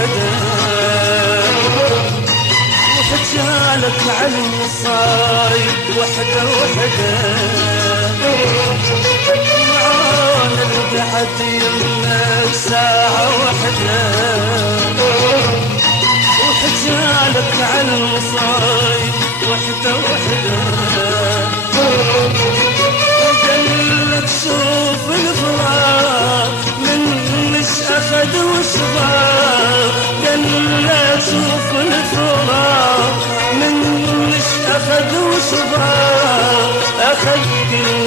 وحده وحجالك على المصايب وحده وحده معانا القعد يمنا ساعة وحده وحجالك على المصايب وحده وحده وقال تشوف الفراق منش أخذ وصبار قال تشوف الفراق منش أخذ وصبار أخذ كل